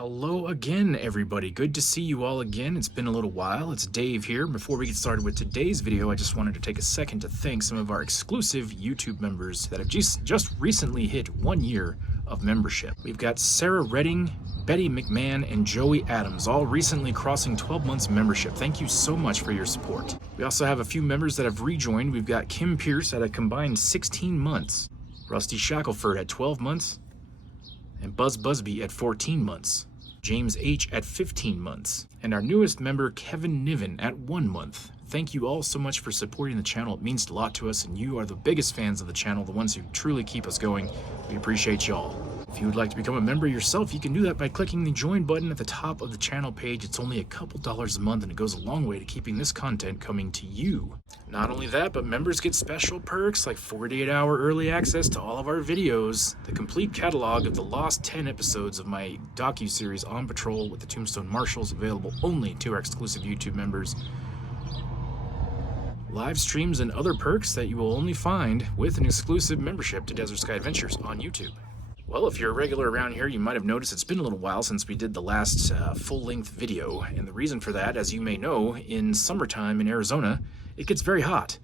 Hello again, everybody. Good to see you all again. It's been a little while. It's Dave here. Before we get started with today's video, I just wanted to take a second to thank some of our exclusive YouTube members that have just recently hit 1 year of membership. We've got Sarah Redding, Betty McMahon, and Joey Adams, all recently crossing 12 months membership. Thank you so much for your support. We also have a few members that have rejoined. We've got Kim Pierce at a combined 16 months, Rusty Shackelford at 12 months, and Buzz Busby at 14 months. James H. at 15 months, and our newest member, Kevin Niven, at 1 month. Thank you all so much for supporting the channel. It means a lot to us, and you are the biggest fans of the channel, the ones who truly keep us going. We appreciate y'all. If you would like to become a member yourself, you can do that by clicking the join button at the top of the channel page. It's only a couple dollars a month, and it goes a long way to keeping this content coming to you. Not only that, but members get special perks like 48-hour early access to all of our videos, the complete catalog of the lost 10 episodes of my docu-series On Patrol with the Tombstone Marshals, available only to our exclusive YouTube members, live streams, and other perks that you will only find with an exclusive membership to Desert Sky Adventures on YouTube. Well, if you're a regular around here, you might have noticed it's been a little while since we did the last full-length video, and the reason for that, as you may know, in summertime in Arizona, it gets very hot,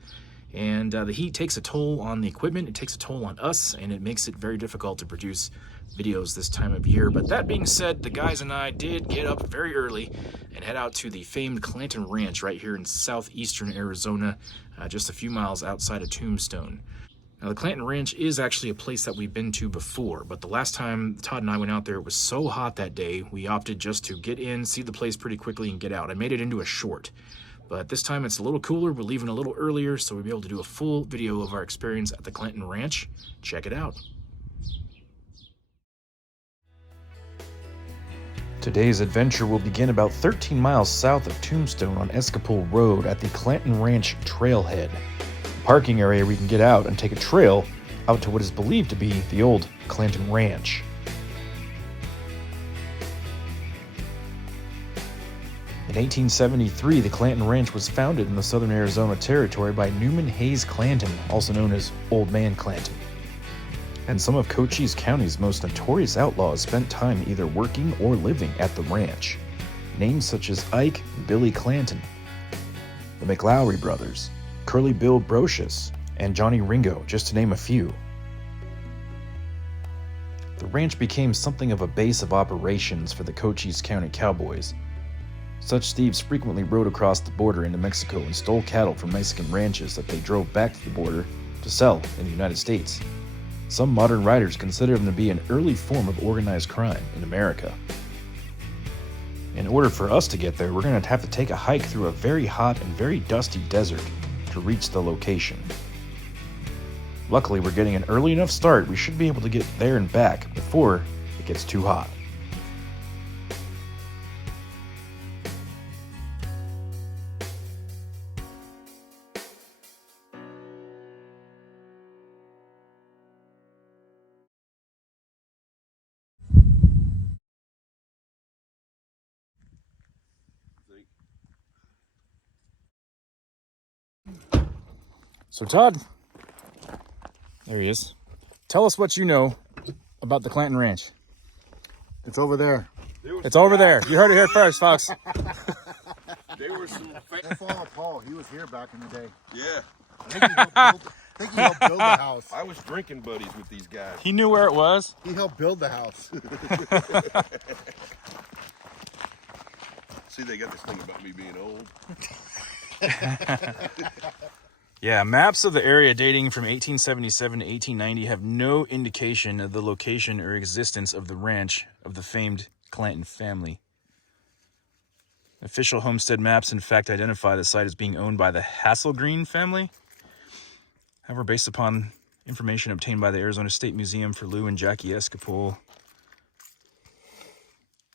and the heat takes a toll on the equipment, it takes a toll on us, and it makes it very difficult to produce videos this time of year. But that being said, the guys and I did get up very early and head out to the famed Clanton Ranch right here in southeastern Arizona, just a few miles outside of Tombstone. Now, the Clanton Ranch is actually a place that we've been to before, but the last time Todd and I went out there, it was so hot that day, we opted just to get in, see the place pretty quickly, and get out. I made it into a short, but this time it's a little cooler. We're leaving a little earlier, so we'll be able to do a full video of our experience at the Clanton Ranch. Check it out. Today's adventure will begin about 13 miles south of Tombstone on Escapole Road at the Clanton Ranch trailhead. Parking area where you can get out and take a trail out to what is believed to be the old Clanton Ranch. In 1873, the Clanton Ranch was founded in the southern Arizona territory by Newman Hayes Clanton, also known as Old Man Clanton. And some of Cochise County's most notorious outlaws spent time either working or living at the ranch. Names such as Ike and Billy Clanton, the McLowry brothers, Curly Bill Brocious, and Johnny Ringo, just to name a few. The ranch became something of a base of operations for the Cochise County Cowboys. Such thieves frequently rode across the border into Mexico and stole cattle from Mexican ranches that they drove back to the border to sell in the United States. Some modern writers consider them to be an early form of organized crime in America. In order for us to get there, we're going to have to take a hike through a very hot and very dusty desert to reach the location. Luckily, we're getting an early enough start, we should be able to get there and back before it gets too hot. So Todd, there he is. Tell us what you know about the Clanton Ranch. It's over there. It's over there. You heard it here first, folks. There were some That's all Paul. He was here back in the day. yeah. I think he helped build the house. I was drinking buddies with these guys. He knew where it was. He helped build the house. See, they got this thing about me being old. Yeah, maps of the area dating from 1877 to 1890 have no indication of the location or existence of the ranch of the famed Clanton family. Official homestead maps, in fact, identify the site as being owned by the Hasselgreen family. However, based upon information obtained by the Arizona State Museum for Lou and Jackie Escapole,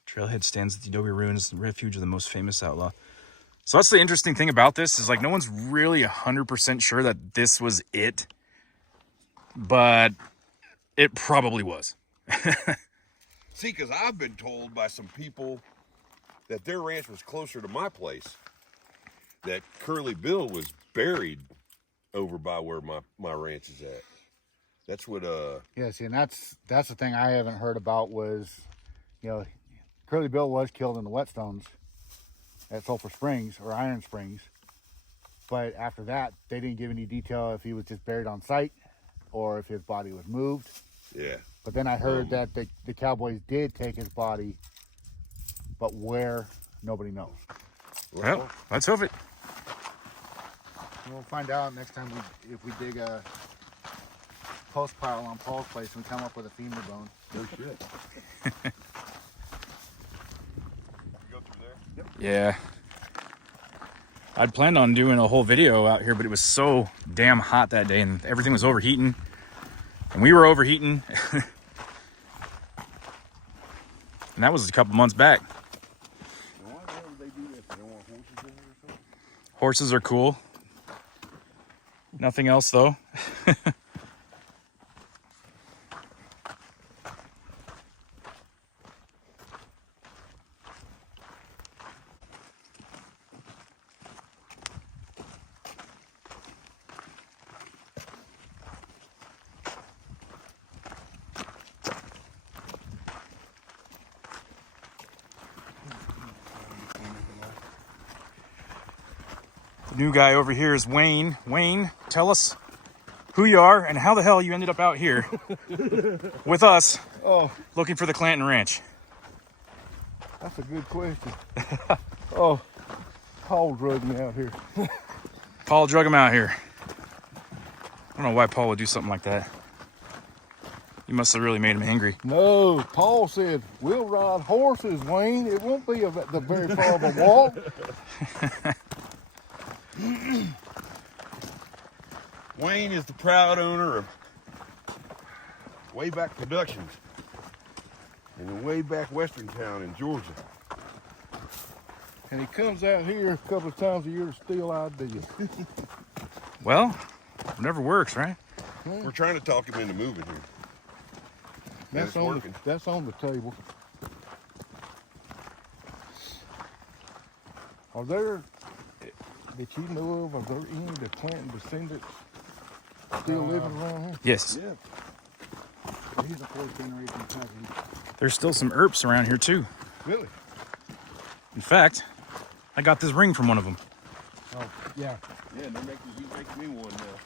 trailhead stands at the Adobe Ruins, the refuge of the most famous outlaw. So that's the interesting thing about this, is like no one's really 100% sure that this was it, but it probably was. See, because I've been told by some people that their ranch was closer to my place, that Curly Bill was buried over by where my ranch is at. That's what Yeah, see, and that's the thing I haven't heard about was, you know, Curly Bill was killed in the whetstones at Sulphur Springs or Iron Springs. But after that, they didn't give any detail if he was just buried on site or if his body was moved. Yeah. But then I heard that the Cowboys did take his body, but where, nobody knows. Well, let's hope it. We'll find out next time if we dig a post pile on Paul's place and we come up with a femur bone. No shit. You go through there? Yeah. I'd planned on doing a whole video out here, but it was so damn hot that day and everything was overheating. And we were overheating. And that was a couple months back. Why the hell would they do that? They don't want horses in there or something? Horses are cool. Nothing else though. The new guy over here is Wayne. Wayne, tell us who you are and how the hell you ended up out here with us looking for the Clanton Ranch. That's a good question. Paul drugged me out here. Paul drug him out here. I don't know why Paul would do something like that. You must have really made him angry. No, Paul said, we'll ride horses, Wayne. It won't be the very far of a walk. Wayne is the proud owner of Wayback Productions in the Wayback Western Town in Georgia. And he comes out here a couple of times a year to steal ideas. Well, whatever works, right? We're trying to talk him into moving here. And it's working. That's on the table. Are there, that you know of, are there any of the Clanton descendants still living around here? Yes. Yeah. He's a fourth generation cousin. There's still some Earps around here too. Really? In fact, I got this ring from one of them. Oh, yeah. Yeah, he's making me one now.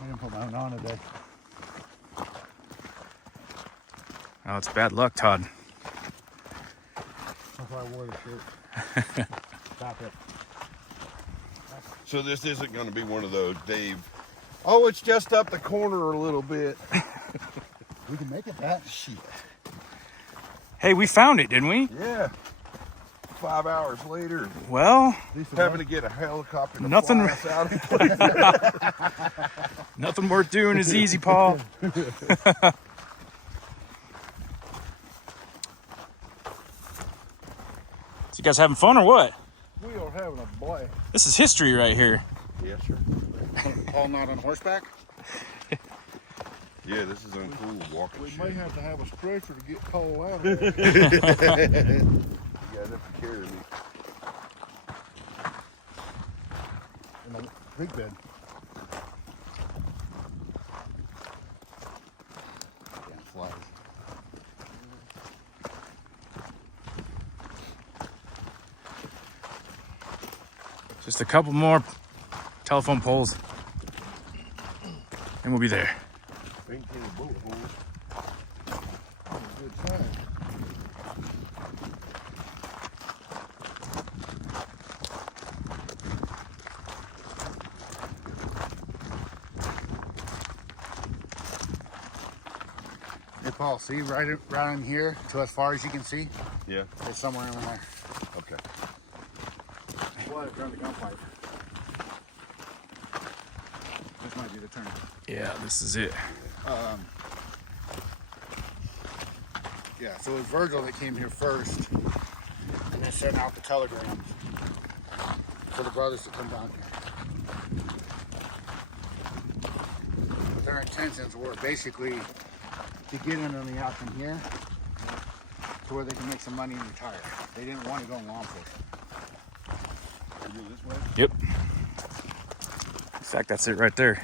I didn't put mine on today. Oh, it's bad luck, Todd. That's why I wore the shirt. Stop it. So this isn't going to be one of those, Dave. Oh, it's just up the corner a little bit. We can make it that. Shit. Hey, we found it, didn't we? Yeah. 5 hours later, Well, having to get a helicopter to Nothing- fly us out of place. nothing worth doing is easy, Paul. So you guys having fun or what? We are having a blast. This is history right here. Yeah, sure. Paul not on horseback? Yeah, this is uncool walking We shit. may have to have a stretcher to get Paul out of there. You guys have to carry me. In the big bed. Damn flies. Just a couple more telephone poles and we'll be there. Ain't any boat holes. Good time. Hey, Paul, see right around here to as far as you can see? Yeah. It's somewhere in there. Okay. What? Around the gunfight. This might be the turn. Yeah, this is it. Yeah, so it was Virgil that came here first, and then sent out the telegrams for the brothers to come down here. But their intentions were basically to get in on the out from here to where they can make some money and retire. They didn't want to go in law enforcement. You go this way? Yep. In fact, that's it right there.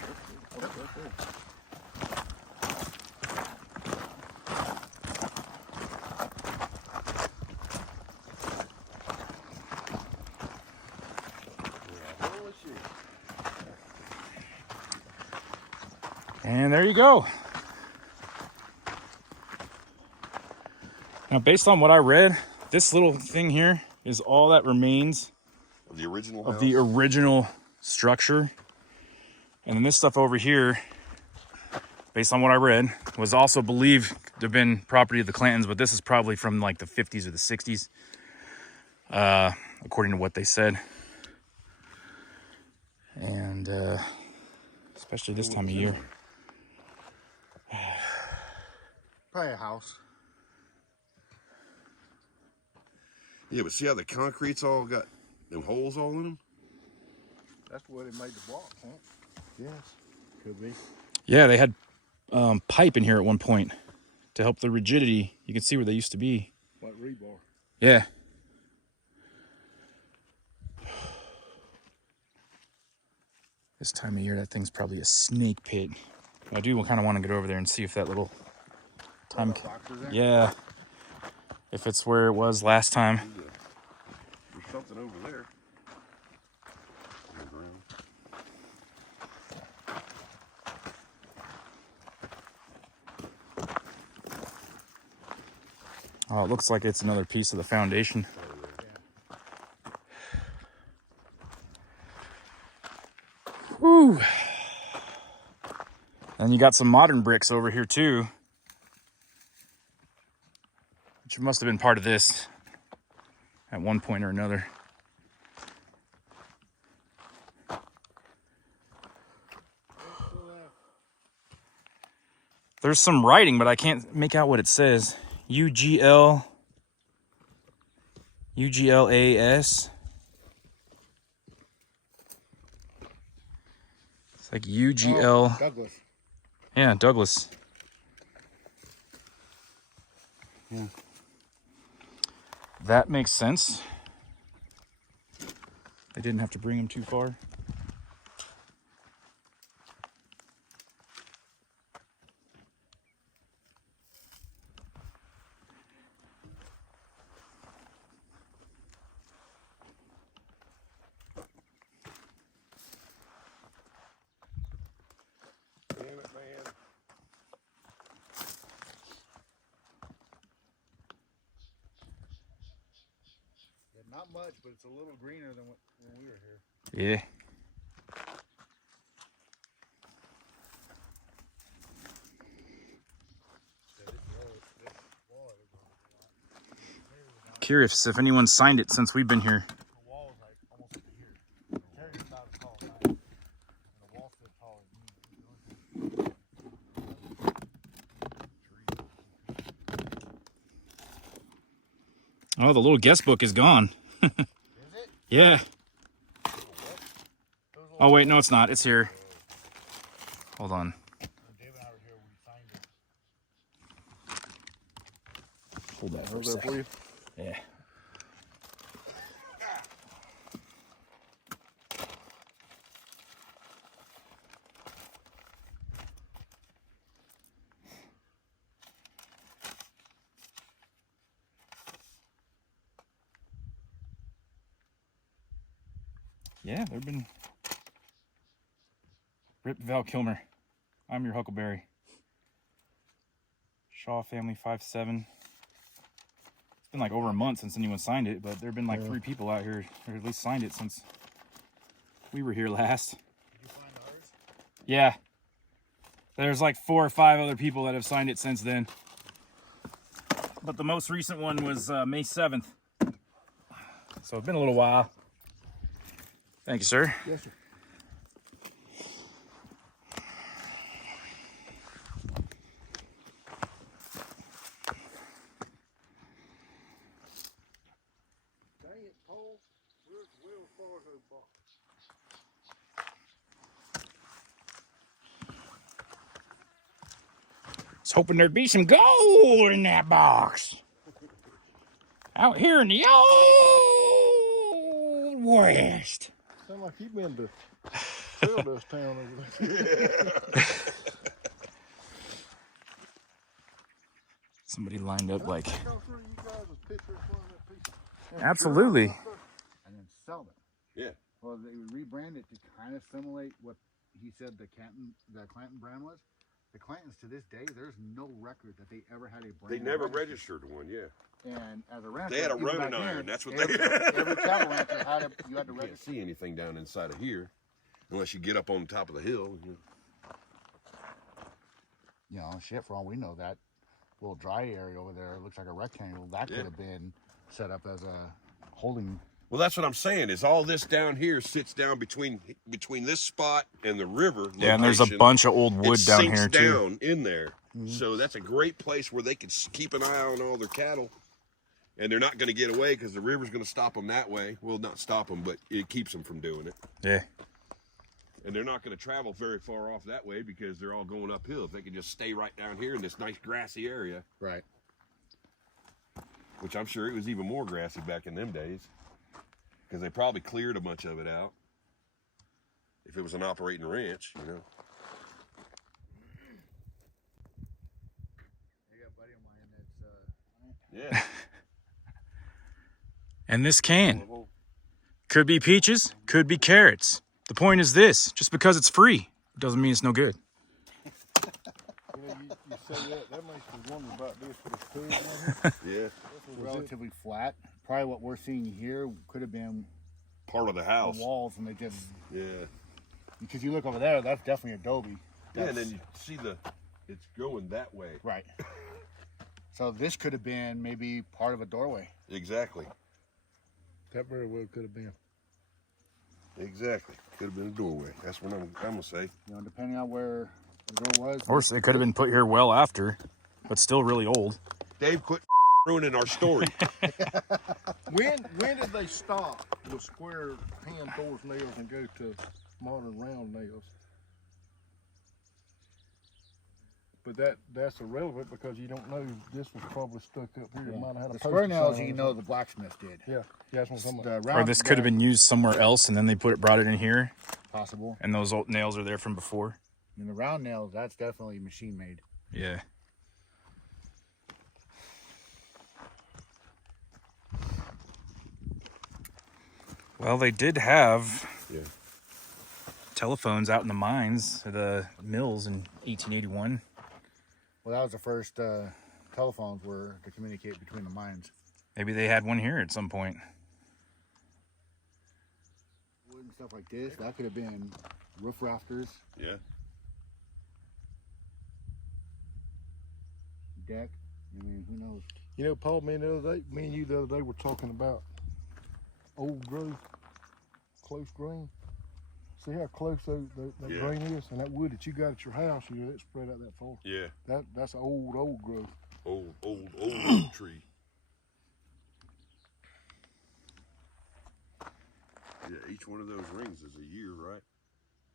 And there you go. Now, based on what I read, this little thing here is all that remains Of the original of house? the original structure. And then this stuff over here, based on what I read, was also believed to have been property of the Clantons, but this is probably from like the 50s or the 60s, according to what they said. And especially this time of year. Probably a house. Yeah, but see how the concrete's all got them holes all in them? That's the way they made the blocks, huh? Yes, could be. Yeah, they had pipe in here at one point to help the rigidity. You can see where they used to be. Like rebar. Yeah. This time of year, that thing's probably a snake pit. I do kind of want to get over there and see if that little time. Yeah. If it's where it was last time. There's something over there. On the ground. Oh, it looks like it's another piece of the foundation. Whew. And you got some modern bricks over here too, which must have been part of this at one point or another. There's some writing, but I can't make out what it says. UGLAS. It's like UGL. Oh, Douglas. Yeah, Douglas. Yeah. That makes sense. They didn't have to bring him too far. Damn it, man. Yeah, not much, but it's a little greener than when we were here. Yeah. Curious if anyone signed it since we've been here. The wall is like almost like here. The carrier's about as tall as I am. And the wall's still taller than me. Oh, the little guest book is gone. Is it? Yeah. Oh, wait, no, it's not. It's here. Hold on. Dave and I were here when we signed it. Hold that for a Hold that for second. you. Yeah. Yeah, there've been. Rip Val Kilmer. I'm your Huckleberry. Shaw Family 5-7. It's been like over a month since anyone signed it, but there've been like 3 people out here who at least signed it since we were here last. Did you find ours? Yeah. There's like 4 or 5 other people that have signed it since then. But the most recent one was May 7th. So it's been a little while. Thank you, sir. Yes, sir. Dang it, Paul. Where's Will Fargo box? I was hoping there'd be some gold in that box. Out here in the old west. Sound like you've been to Trail Dust Town over there. Somebody lined up like. Go through you guys a picture of one of that piece. Absolutely. And then sell them. Yeah. Well, they would rebrand it to kind of simulate what he said the Clanton brand was. The Clantons to this day, there's no record that they ever had a brand. They never registered one, yeah. And as a rancher, They had a even Ronin back iron. then, That's what every, they. every cattle rancher had a. You had to You can't register. see anything down inside of here, unless you get up on top of the hill. You know, shit. For all we know, that little dry area over there looks like a rectangle. That could have been set up as a holding. Well, that's what I'm saying. Is all this down here sits down between this spot and the river. Yeah, and there's a location. bunch of old wood It down sinks here too. down in there. So that's a great place where they can keep an eye on all their cattle, and they're not going to get away because the river's going to stop them that way. Well, not stop them, but it keeps them from doing it. Yeah. And they're not going to travel very far off that way because they're all going uphill. If they can just stay right down here in this nice grassy area, Right. which I'm sure it was even more grassy back in them days because they probably cleared a bunch of it out. If it was an operating ranch, you know. Yeah. And this can. Could be peaches, could be carrots. The point is this, just because it's free, doesn't mean it's no good. You know, you say that makes me wonder about this for this food. Yeah. Relatively flat. Probably what we're seeing here could have been Part of the the house. walls, and they just Yeah. because you look over there, that's definitely adobe. Yeah, and then you see it's going that way. Right. So this could have been maybe part of a doorway. Exactly. That very well could have been. Exactly. Could have been a doorway. That's what I'm gonna say. You know, depending on where the door was. Or it could have been put here well after, but still really old. Dave, quit ruining our story. When did they stop with square hand doors nails and go to modern round nails? But that's irrelevant because you don't know. This was probably stuck up here. It might have had a The postage square nails, sign you or know, the blacksmith did. Yeah, that's what I'm talking The about. round, Or this could have been used somewhere else and then they brought it in here possible. and those old nails are there from before. And the round nails, that's definitely machine made. Yeah. Well, they did have Yeah. telephones out in the mines, the mills in 1881. Well, that was the first telephones were to communicate between the mines. Maybe they had one here at some point. Wood and stuff like this, that could have been roof rafters, Yeah. deck. I mean, who knows? You know, Paul, me and you the other day were talking about old growth, close grain. See how close that Yeah. grain is, and that wood that you got at your house, you know, it spread out that far. Yeah. That's old growth. Old tree. Yeah, each one of those rings is a year, right?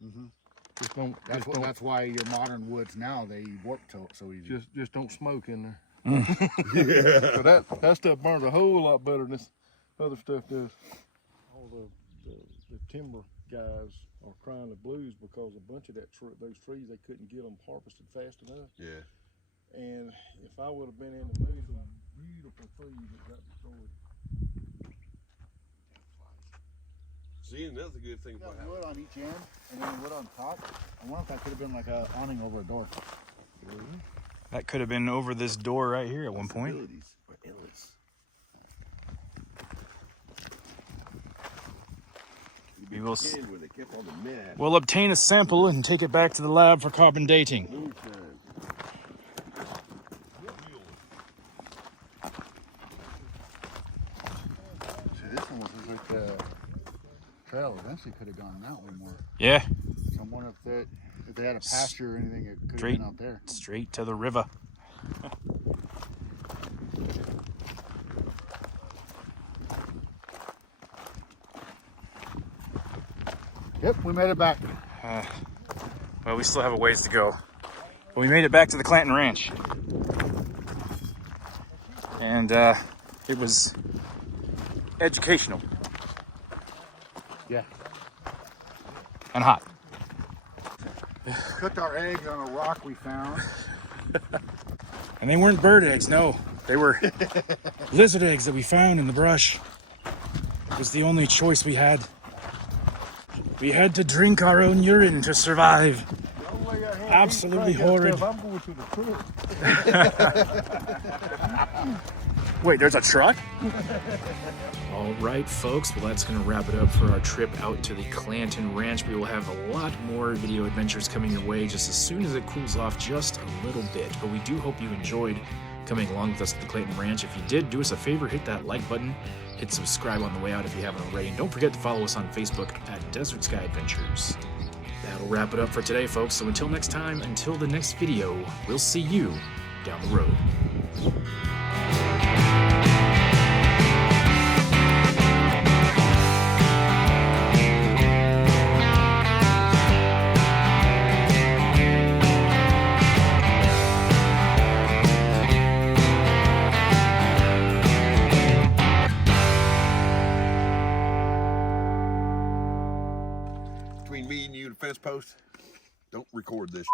Mm-hmm. Just don't. That's why your modern woods now, they warp so easy. Just don't smoke in there. Yeah. So that stuff burns a whole lot better than this other stuff does. All the timber guys are crying the blues because a bunch of those trees, they couldn't get them harvested fast enough. Yeah. And if I would have been in the mood, some beautiful trees that got destroyed. See, another good thing about Got wood on each end and then wood on top. I wonder if that could have been like a awning over a door. That could have been over this door right here at one point. possibilities are endless. We will When they kept all the mad. we'll obtain a sample and take it back to the lab for carbon dating. Moonshine. See, this one looks like the trail eventually could have gone that way more. Yeah, So I wonder if they had a pasture or anything, it could have Straight. been out there. straight to the river. Yep, we made it back. Well, we still have a ways to go. But we made it back to the Clanton Ranch. And it was educational Yeah. and hot. Cooked our eggs on a rock we found. And they weren't bird eggs, no. They were lizard eggs that we found in the brush. It was the only choice we had. We had to drink our own urine to survive. The only way I absolutely horrid. I'm going to the truck. Wait, there's a truck? All right, folks. Well, that's going to wrap it up for our trip out to the Clanton Ranch. We will have a lot more video adventures coming your way just as soon as it cools off just a little bit. But we do hope you enjoyed coming along with us at the Clanton Ranch. If you did, do us a favor, hit that like button, hit subscribe on the way out if you haven't already, and don't forget to follow us on Facebook at Desert Sky Adventures. That'll wrap it up for today, folks. So until next time, until the next video, we'll see you down the road. Between me and you, the fence post, don't record this.